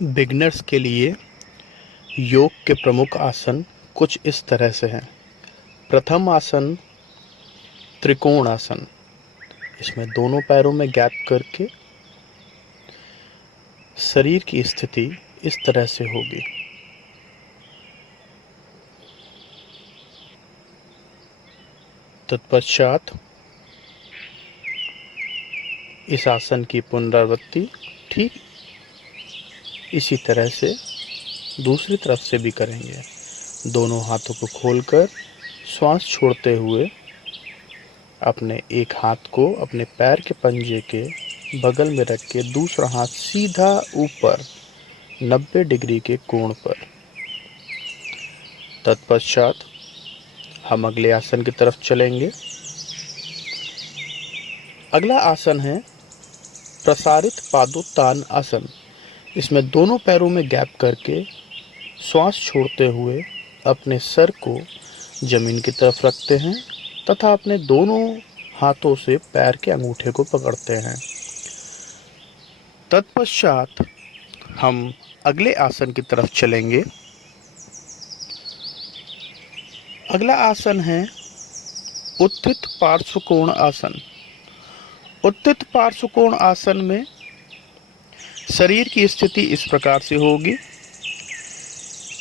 Beginners के लिए योग के प्रमुख आसन कुछ इस तरह से हैं। प्रथम आसन त्रिकोण आसन। इसमें दोनों पैरों में गैप करके शरीर की स्थिति इस तरह से होगी। तत्पश्चात इस आसन की पुनरावृत्ति ठीक इसी तरह से दूसरी तरफ से भी करेंगे। दोनों हाथों को खोलकर श्वास छोड़ते हुए अपने एक हाथ को अपने पैर के पंजे के बगल में रख के दूसरा हाथ सीधा ऊपर 90 डिग्री के कोण पर। तत्पश्चात हम अगले आसन की तरफ चलेंगे। अगला आसन है प्रसारित पादोत्तान आसन। इसमें दोनों पैरों में गैप करके श्वास छोड़ते हुए अपने सर को जमीन की तरफ रखते हैं तथा अपने दोनों हाथों से पैर के अंगूठे को पकड़ते हैं। तत्पश्चात हम अगले आसन की तरफ चलेंगे। अगला आसन है उत्थित पार्श्वकोण आसन। उत्थित पार्श्वकोण आसन में शरीर की स्थिति इस प्रकार से होगी।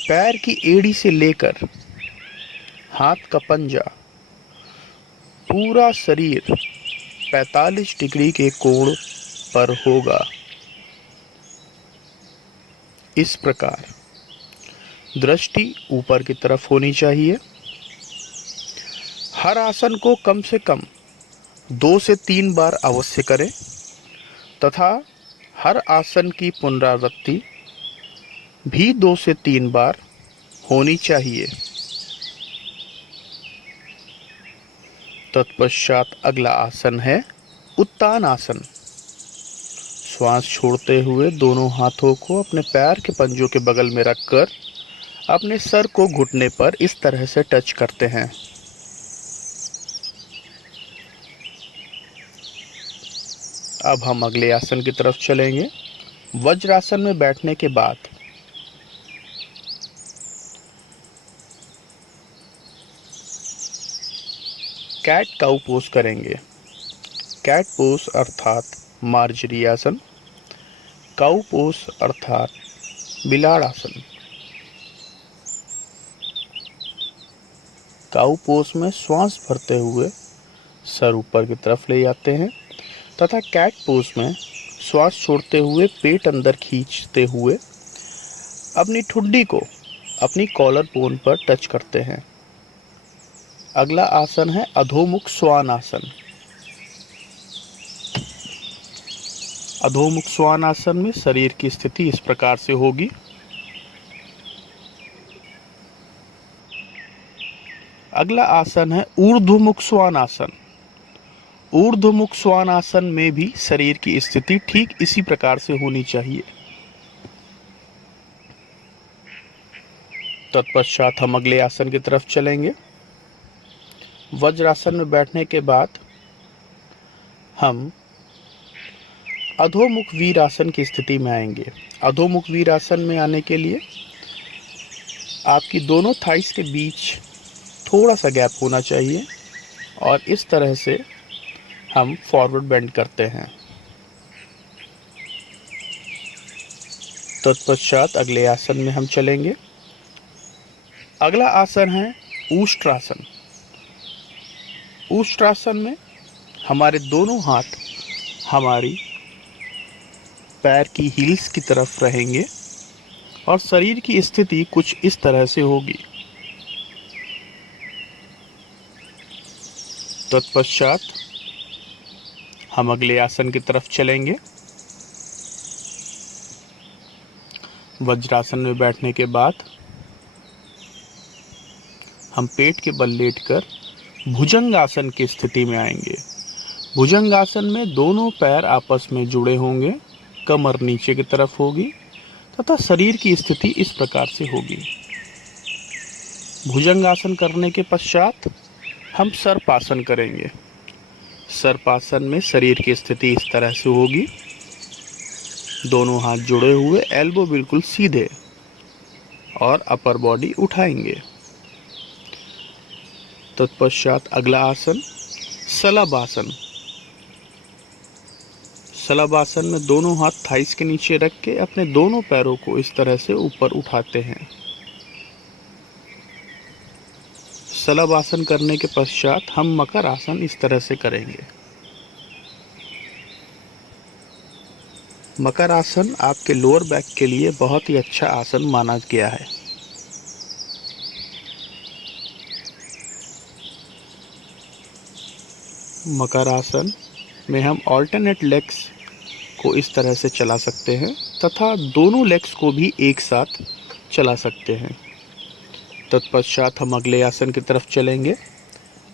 पैर की एड़ी से लेकर हाथ का पंजा, पूरा शरीर 45 डिग्री के कोण पर होगा। इस प्रकार दृष्टि ऊपर की तरफ होनी चाहिए। हर आसन को कम से कम 2 से 3 बार अवश्य करें तथा हर आसन की पुनरावृत्ति भी 2 से 3 बार होनी चाहिए। तत्पश्चात अगला आसन है उत्तान आसन। श्वास छोड़ते हुए दोनों हाथों को अपने पैर के पंजों के बगल में रखकर अपने सर को घुटने पर इस तरह से टच करते हैं। अब हम अगले आसन की तरफ चलेंगे। वज्रासन में बैठने के बाद कैट काउ पोज करेंगे। कैट पोज अर्थात मार्जरी आसन, काउ पोज अर्थात बिलाड़ आसन। काउ पोज में श्वास भरते हुए सर ऊपर की तरफ ले जाते हैं तथा कैट पोज में श्वास छोड़ते हुए पेट अंदर खींचते हुए अपनी ठुड्डी को अपनी कॉलर बोन पर टच करते हैं। अगला आसन है अधोमुख श्वान आसन। अधोमुख श्वान आसन में शरीर की स्थिति इस प्रकार से होगी। अगला आसन है ऊर्ध्वमुख श्वान आसन। ऊर्ध्वमुख श्वान आसन में भी शरीर की स्थिति ठीक इसी प्रकार से होनी चाहिए। तत्पश्चात हम अगले आसन की तरफ चलेंगे। वज्रासन में बैठने के बाद हम अधोमुख वीर आसन की स्थिति में आएंगे। अधोमुख वीर आसन में आने के लिए आपकी दोनों थाइस के बीच थोड़ा सा गैप होना चाहिए और इस तरह से हम फॉरवर्ड बेंड करते हैं। तत्पश्चात अगले आसन में हम चलेंगे। अगला आसन है ऊष्ट्रासन। ऊष्ट्रासन में हमारे दोनों हाथ हमारी पैर की हील्स की तरफ रहेंगे और शरीर की स्थिति कुछ इस तरह से होगी। तत्पश्चात हम अगले आसन की तरफ चलेंगे। वज्रासन में बैठने के बाद हम पेट के बल लेटकर भुजंगासन की स्थिति में आएंगे। भुजंगासन में दोनों पैर आपस में जुड़े होंगे, कमर नीचे की तरफ होगी तथा शरीर की स्थिति इस प्रकार से होगी। भुजंगासन करने के पश्चात हम सर्पासन करेंगे। सर्पासन में शरीर की स्थिति इस तरह से होगी। दोनों हाथ जुड़े हुए, एल्बो बिल्कुल सीधे, और अपर बॉडी उठाएंगे। तत्पश्चात अगला आसन सलभ आसन। सलभ आसन में दोनों हाथ थाइस के नीचे रख के अपने दोनों पैरों को इस तरह से ऊपर उठाते हैं। सलभ आसन करने के पश्चात हम मकर आसन इस तरह से करेंगे। मकर आसन आपके लोअर बैक के लिए बहुत ही अच्छा आसन माना गया है। मकर आसन में हम ऑल्टरनेट लेग्स को इस तरह से चला सकते हैं तथा दोनों लेग्स को भी एक साथ चला सकते हैं। तत्पश्चात हम अगले आसन की तरफ चलेंगे।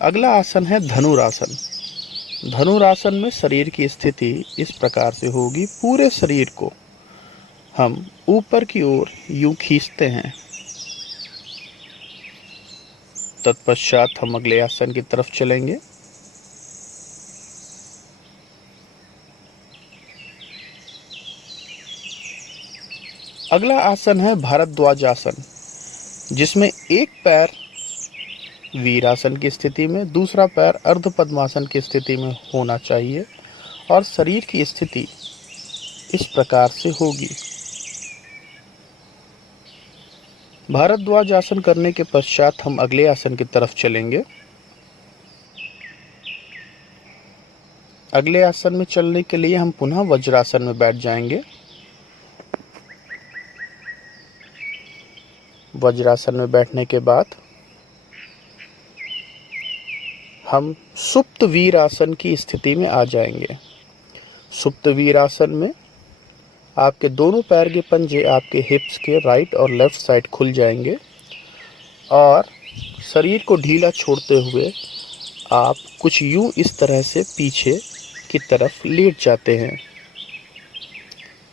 अगला आसन है धनुरासन। धनुरासन में शरीर की स्थिति इस प्रकार से होगी, पूरे शरीर को हम ऊपर की ओर यूं खींचते हैं। तत्पश्चात हम अगले आसन की तरफ चलेंगे। अगला आसन है भारद्वाज आसन, जिसमें एक पैर वीरासन की स्थिति में, दूसरा पैर अर्ध पद्मासन की स्थिति में होना चाहिए और शरीर की स्थिति इस प्रकार से होगी। भारद्वाज आसन करने के पश्चात हम अगले आसन की तरफ चलेंगे। अगले आसन में चलने के लिए हम पुनः वज्रासन में बैठ जाएंगे। वज्रासन में बैठने के बाद हम सुप्त वीरासन की स्थिति में आ जाएंगे। सुप्त वीरासन में आपके दोनों पैर के पंजे आपके हिप्स के राइट और लेफ्ट साइड खुल जाएंगे और शरीर को ढीला छोड़ते हुए आप कुछ यूं इस तरह से पीछे की तरफ लेट जाते हैं।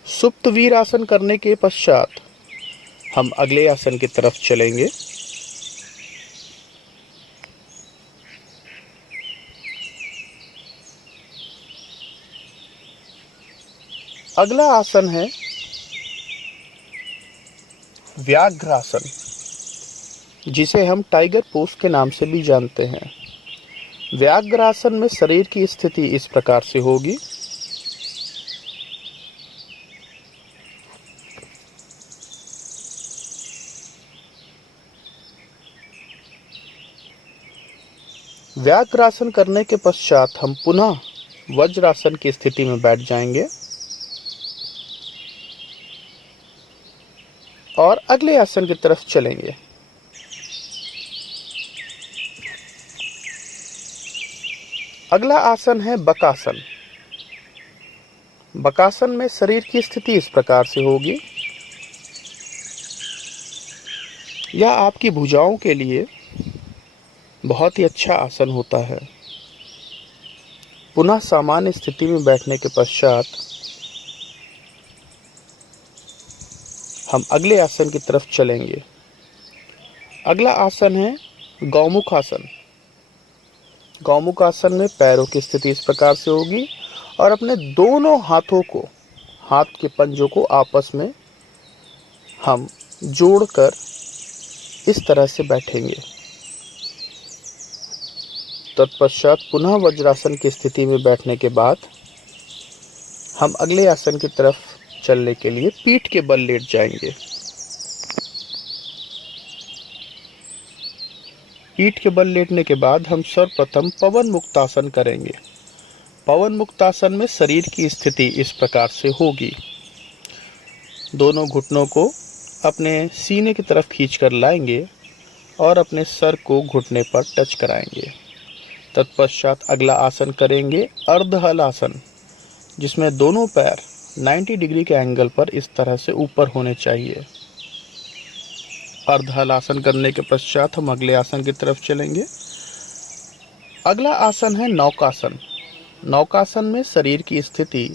सुप्त वीरासन करने के पश्चात हम अगले आसन की तरफ चलेंगे। अगला आसन है व्याघ्रासन, जिसे हम टाइगर पोज के नाम से भी जानते हैं। व्याघ्रासन में शरीर की स्थिति इस प्रकार से होगी। व्याघ्रासन करने के पश्चात हम पुनः वज्रासन की स्थिति में बैठ जाएंगे और अगले आसन की तरफ चलेंगे। अगला आसन है बकासन। बकासन में शरीर की स्थिति इस प्रकार से होगी। यह आपकी भुजाओं के लिए बहुत ही अच्छा आसन होता है। पुनः सामान्य स्थिति में बैठने के पश्चात हम अगले आसन की तरफ चलेंगे। अगला आसन है गौमुख आसन। गौमुख आसन में पैरों की स्थिति इस प्रकार से होगी और अपने दोनों हाथों को, हाथ के पंजों को आपस में हम जोड़कर इस तरह से बैठेंगे। तत्पश्चात पुनः वज्रासन की स्थिति में बैठने के बाद हम अगले आसन की तरफ चलने के लिए पीठ के बल लेट जाएंगे। पीठ के बल लेटने के बाद हम सर्वप्रथम पवन मुक्तासन करेंगे। पवन मुक्तासन में शरीर की स्थिति इस प्रकार से होगी। दोनों घुटनों को अपने सीने की तरफ खींचकर लाएंगे और अपने सर को घुटने पर टच कराएंगे। तत्पश्चात अगला आसन करेंगे अर्धहल आसन, जिसमें दोनों पैर 90 डिग्री के एंगल पर इस तरह से ऊपर होने चाहिए। अर्धहल आसन करने के पश्चात हम अगले आसन की तरफ चलेंगे। अगला आसन है नौकासन। नौकासन में शरीर की स्थिति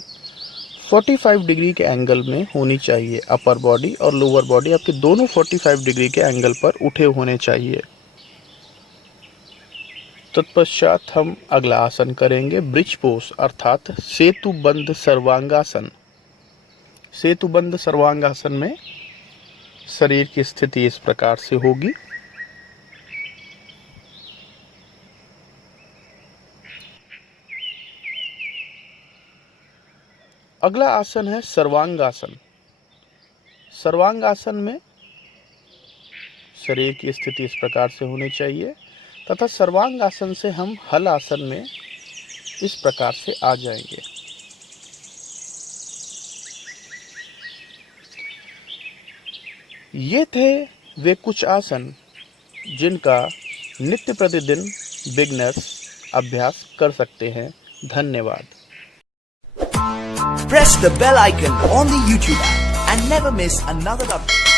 45 डिग्री के एंगल में होनी चाहिए। अपर बॉडी और लोअर बॉडी आपके दोनों 45 डिग्री के एंगल पर उठे होने चाहिए। तत्पश्चात हम अगला आसन करेंगे ब्रिज पोज अर्थात सेतु बंद सर्वांगासन। सेतुबंध सर्वांगासन में शरीर की स्थिति इस प्रकार से होगी। अगला आसन है सर्वांगासन। सर्वांगासन में शरीर की स्थिति इस प्रकार से होनी चाहिए तथा सर्वांगासन से हम हल आसन में इस प्रकार से आ जाएंगे। ये थे वे कुछ आसन जिनका नित्य प्रतिदिन बिगनर्स अभ्यास कर सकते हैं। धन्यवाद। Press the bell icon on the YouTube app and never miss another update.